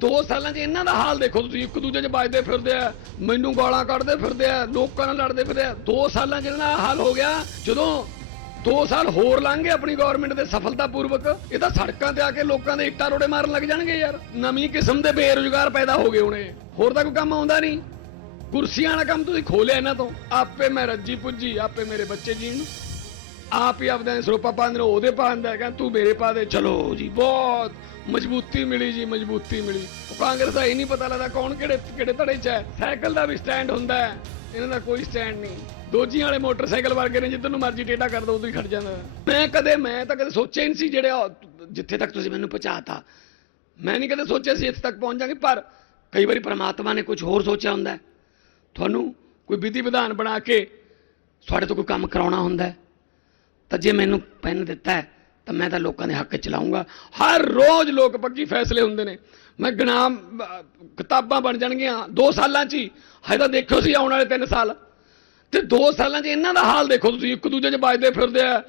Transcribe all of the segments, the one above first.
2 ਸਾਲਾਂ 'ਚ ਇਹਨਾਂ ਦਾ ਹਾਲ ਦੇਖੋ ਤੁਸੀਂ, ਇੱਕ ਦੂਜੇ 'ਚ ਵੱਜਦੇ ਫਿਰਦੇ ਆ, ਮੈਨੂੰ ਗਾਲਾਂ ਕੱਢਦੇ ਫਿਰਦੇ ਆ, ਲੋਕਾਂ ਨਾਲ ਲੜਦੇ ਫਿਰਦੇ ਆ। 2 ਸਾਲਾਂ 'ਚ ਇਹਨਾਂ ਦਾ ਹਾਲ ਹੋ ਗਿਆ, ਜਦੋਂ 2 ਸਾਲ ਹੋਰ ਲੰਘੇ ਆਪਣੀ ਗਵਰਨਮੈਂਟ ਦੇ ਸਫਲਤਾਪੂਰਵਕ, ਇਹ ਤਾਂ ਸੜਕਾਂ ਤੇ ਆ ਕੇ ਲੋਕਾਂ ਦੇ ਇੱਟਾਂ ਰੋੜੇ ਮਾਰਨ ਲੱਗ ਜਾਣਗੇ ਯਾਰ। ਨਵੀਂ ਕਿਸਮ ਦੇ ਬੇਰੁਜ਼ਗਾਰ ਪੈਦਾ ਹੋ ਗਏ ਹੁਣੇ। ਹੋਰ ਤਾਂ ਕੋਈ ਕੰਮ ਆਉਂਦਾ ਨਹੀਂ। ਕੁਰਸੀਆਂ ਵਾਲਾ ਕੰਮ ਤੁਸੀਂ ਖੋਲਿਆ ਇਹਨਾਂ ਤੋਂ। ਆਪੇ ਮੈਂ ਰੱਜੀ ਪੁੱਜੀ, ਆਪੇ ਮੇਰੇ ਬੱਚੇ ਜੀਣ ਆਪ ਹੀ ਆਪਦਾ ਸਰੋਪਾ ਪਾਉਂਦੇ ਨੇ, ਉਹਦੇ ਪਾਉਂਦਾ ਕਹਿੰਦਾ ਤੂੰ ਮੇਰੇ ਪਾ ਦੇ, ਚਲੋ ਜੀ, ਬਹੁਤ ਮਜ਼ਬੂਤੀ ਮਿਲੀ ਜੀ, ਮਜ਼ਬੂਤੀ ਮਿਲੀ। ਕਾਂਗਰਸ ਦਾ ਇਹ ਨਹੀਂ ਪਤਾ ਲੱਗਦਾ ਕੌਣ ਕਿਹੜੇ ਕਿਹੜੇ ਧੜੇ 'ਚ ਹੈ। ਸਾਈਕਲ ਦਾ ਵੀ ਸਟੈਂਡ ਹੁੰਦਾ ਹੈ, ਇਹਨਾਂ ਦਾ ਕੋਈ ਸਟੈਂਡ ਨਹੀਂ। ਦੋਜੀਆਂ ਵਾਲੇ ਮੋਟਰਸਾਈਕਲ ਵਰਗੇ ਨੇ, ਜਿੱਧਰ ਨੂੰ ਮਰਜ਼ੀ ਟੇਢਾ ਕਰਦਾ ਉਦੋਂ ਹੀ ਖੜ ਜਾਂਦਾ। ਮੈਂ ਕਦੇ, ਮੈਂ ਤਾਂ ਕਦੇ ਸੋਚਿਆ ਹੀ ਨਹੀਂ ਸੀ ਜਿਹੜੇ ਉਹ, ਜਿੱਥੇ ਤੱਕ ਤੁਸੀਂ ਮੈਨੂੰ ਪਹੁੰਚਾਤਾ। ਮੈਂ ਨਹੀਂ ਕਦੇ ਸੋਚਿਆ ਸੀ ਇੱਥੇ ਤੱਕ ਪਹੁੰਚ ਜਾਵਾਂਗੇ, ਪਰ ਕਈ ਵਾਰੀ ਪ੍ਰਮਾਤਮਾ ਨੇ ਕੁਝ ਹੋਰ ਸੋਚਿਆ ਹੁੰਦਾ ਤੁਹਾਨੂੰ ਕੋਈ ਵਿਧੀ ਵਿਧਾਨ ਬਣਾ ਕੇ ਤੁਹਾਡੇ ਤੋਂ ਕੋਈ ਕੰਮ ਕਰਾਉਣਾ ਹੁੰਦਾ ਤਾਂ ਜੇ ਮੈਨੂੰ ਪੈਨ ਦਿੱਤਾ ਹੈ, ਤਾਂ ਮੈਂ ਤਾਂ ਲੋਕਾਂ ਦੇ ਹੱਕ 'ਚ ਚਲਾਉਂਗਾ ਹਰ ਰੋਜ਼ ਲੋਕ ਪੱਕੀ ਫੈਸਲੇ ਹੁੰਦੇ ਨੇ। ਮੈਂ ਗਨਾਮ ਕਿਤਾਬਾਂ ਬਣ ਜਾਣਗੀਆਂ 2 ਸਾਲਾਂ 'ਚ ਹੀ। ਹਜੇ ਤਾਂ ਦੇਖਿਓ ਸੀ ਆਉਣ ਵਾਲੇ 3 ਸਾਲ। ਤੇ 2 ਸਾਲਾਂ 'ਚ ਇਹਨਾਂ ਦਾ ਹਾਲ ਦੇਖੋ ਤੁਸੀਂ। ਇੱਕ ਦੂਜੇ 'ਚ ਵੱਜਦੇ ਫਿਰਦੇ ਆ।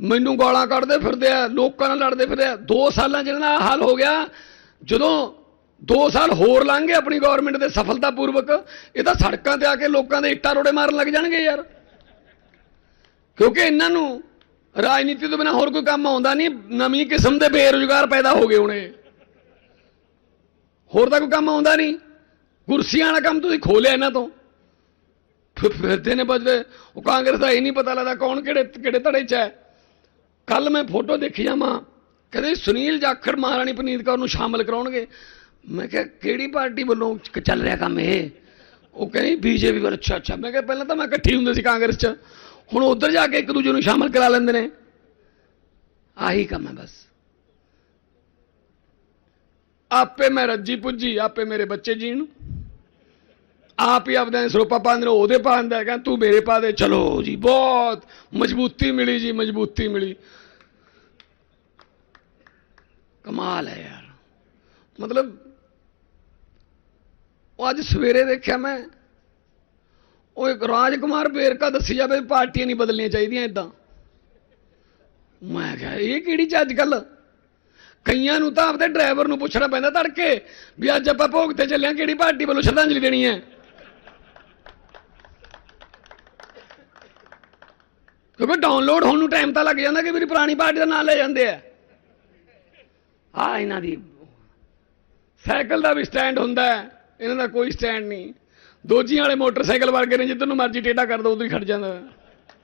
ਮੈਨੂੰ ਗਾਲਾਂ ਕੱਢਦੇ ਫਿਰਦੇ ਆ, ਲੋਕਾਂ ਨਾਲ ਲੜਦੇ ਫਿਰਦੇ ਆ। 2 ਸਾਲਾਂ 'ਚ ਇਹਨਾਂ ਦਾ ਹਾਲ ਹੋ ਗਿਆ। ਜਦੋਂ 2 ਸਾਲ ਹੋਰ ਲੰਘੇ ਆਪਣੀ ਗਵਰਨਮੈਂਟ ਦੇ ਸਫਲਤਾਪੂਰਵਕ, ਇਹ ਤਾਂ ਸੜਕਾਂ ਤੇ ਆ ਕੇ ਲੋਕਾਂ ਦੇ ਇੱਟਾਂ ਰੋੜੇ ਮਾਰਨ ਲੱਗ ਜਾਣਗੇ ਯਾਰ। ਕਿਉਂਕਿ ਇਹਨਾਂ ਨੂੰ ਰਾਜਨੀਤੀ ਤੋਂ ਬਿਨਾ ਹੋਰ ਕੋਈ ਕੰਮ ਆਉਂਦਾ ਨਹੀਂ, ਨਵੀਂ ਕਿਸਮ ਦੇ ਬੇਰੁਜ਼ਗਾਰ ਪੈਦਾ ਹੋ ਗਏ ਹੁਣੇ। ਹੋਰ ਤਾਂ ਕੋਈ ਕੰਮ ਆਉਂਦਾ ਨਹੀਂ। ਕੁਰਸੀਆਂ ਵਾਲਾ ਕੰਮ ਤੁਸੀਂ ਖੋਲਿਆ ਇਹਨਾਂ ਤੋਂ। ਫਿਰਦੇ ਨੇ ਬਜਦੇ ਉਹ ਕਾਂਗਰਸ ਦਾ ਇਹ ਨਹੀਂ ਪਤਾ ਲੱਗਦਾ ਕੌਣ ਕਿਹੜੇ ਕਿਹੜੇ ਧੜੇ 'ਚ ਹੈ। ਕੱਲ ਮੈਂ ਫੋਟੋ ਦੇਖੀ ਜਾਵਾਂ। ਕਹਿੰਦੇ ਸੁਨੀਲ ਜਾਖੜ, ਮਹਾਰਾਣੀ ਪਨੀਤ ਕੌਰ ਨੂੰ ਸ਼ਾਮਲ ਕਰਾਉਣਗੇ। ਮੈਂ ਕਿਹਾ, ਕਿਹੜੀ ਪਾਰਟੀ ਵੱਲੋਂ ਚੱਲ ਰਿਹਾ ਕੰਮ ਇਹ? ਉਹ ਕਹਿੰਦੀ, ਬੀਜੇਪੀ ਵੱਲ। ਅੱਛਾ ਅੱਛਾ। ਮੈਂ ਕਿਹਾ, ਪਹਿਲਾਂ ਤਾਂ ਮੈਂ ਇਕੱਠੀ ਹੁੰਦੇ ਸੀ ਕਾਂਗਰਸ 'ਚ। ਹੁਣ ਉਧਰ ਜਾ ਕੇ ਇੱਕ ਦੂਜੇ ਨੂੰ ਸ਼ਾਮਲ ਕਰਾ ਲੈਂਦੇ ਨੇ। ਆਹੀ ਕੰਮ ਹੈ ਬਸ। ਆਪੇ ਮੈਂ ਰੱਜੀ ਪੁੱਜੀ, ਆਪੇ ਮੇਰੇ ਬੱਚੇ ਜੀਣ ਆਪ ਹੀ ਆਪਦਾ ਸਰੋਪਾ ਪਾਉਂਦੇ ਨੇ, ਉਹਦੇ ਪਾਉਂਦਾ ਕਹਿੰਦਾ ਤੂੰ ਮੇਰੇ ਪਾ ਦੇ। ਚਲੋ ਜੀ, ਬਹੁਤ ਮਜ਼ਬੂਤੀ ਮਿਲੀ ਜੀ, ਮਜ਼ਬੂਤੀ ਮਿਲੀ। ਕਮਾਲ ਹੈ ਯਾਰ। ਮਤਲਬ, ਉਹ ਅੱਜ ਸਵੇਰੇ ਦੇਖਿਆ ਮੈਂ ਉਹ ਇੱਕ ਰਾਜਕੁਮਾਰ ਬੇਰਕਾ ਦੱਸੀ ਜਾਵੇ ਪਾਰਟੀਆਂ ਨਹੀਂ ਬਦਲਣੀਆਂ ਚਾਹੀਦੀਆਂ ਇਦਾਂ ਮੈਂ ਕਿਹਾ, ਇਹ ਕਿਹੜੀ ਚ ਅੱਜ ਕੱਲ ਕਈਆਂ ਨੂੰ ਤਾਂ ਆਪਦੇ ਡਰਾਈਵਰ ਨੂੰ ਪੁੱਛਣਾ ਪੈਂਦਾ ਤੜਕੇ ਵੀ ਅੱਜ ਆਪਾਂ ਭੋਗ ਤੇ ਚੱਲਿਆ ਕਿਹੜੀ ਪਾਰਟੀ ਵੱਲੋਂ ਸ਼ਰਧਾਂਜਲੀ ਦੇਣੀ ਹੈ? ਕਿਉਂਕਿ ਡਾਊਨਲੋਡ ਹੋਣ ਨੂੰ ਟਾਈਮ ਤਾਂ ਲੱਗ ਜਾਂਦਾ ਕਿ ਮੇਰੀ ਪੁਰਾਣੀ ਪਾਰਟੀ ਦਾ ਨਾਮ ਲੈ ਜਾਂਦੇ ਆ। ਆ ਇਹਨਾਂ ਦੀ ਸਾਈਕਲ ਦਾ ਵੀ ਸਟੈਂਡ ਹੁੰਦਾ ਇਹਨਾਂ ਦਾ ਕੋਈ ਸਟੈਂਡ ਨਹੀਂ। ਦੋਜੀਆਂ ਵਾਲੇ ਮੋਟਰਸਾਈਕਲ ਵਰਗੇ ਨੇ ਜਿੱਧਰ ਨੂੰ ਮਰਜ਼ੀ ਟੇਢਾ ਕਰ ਦੋ, ਉਦੋਂ ਹੀ ਖੜ ਜਾਂਦਾ।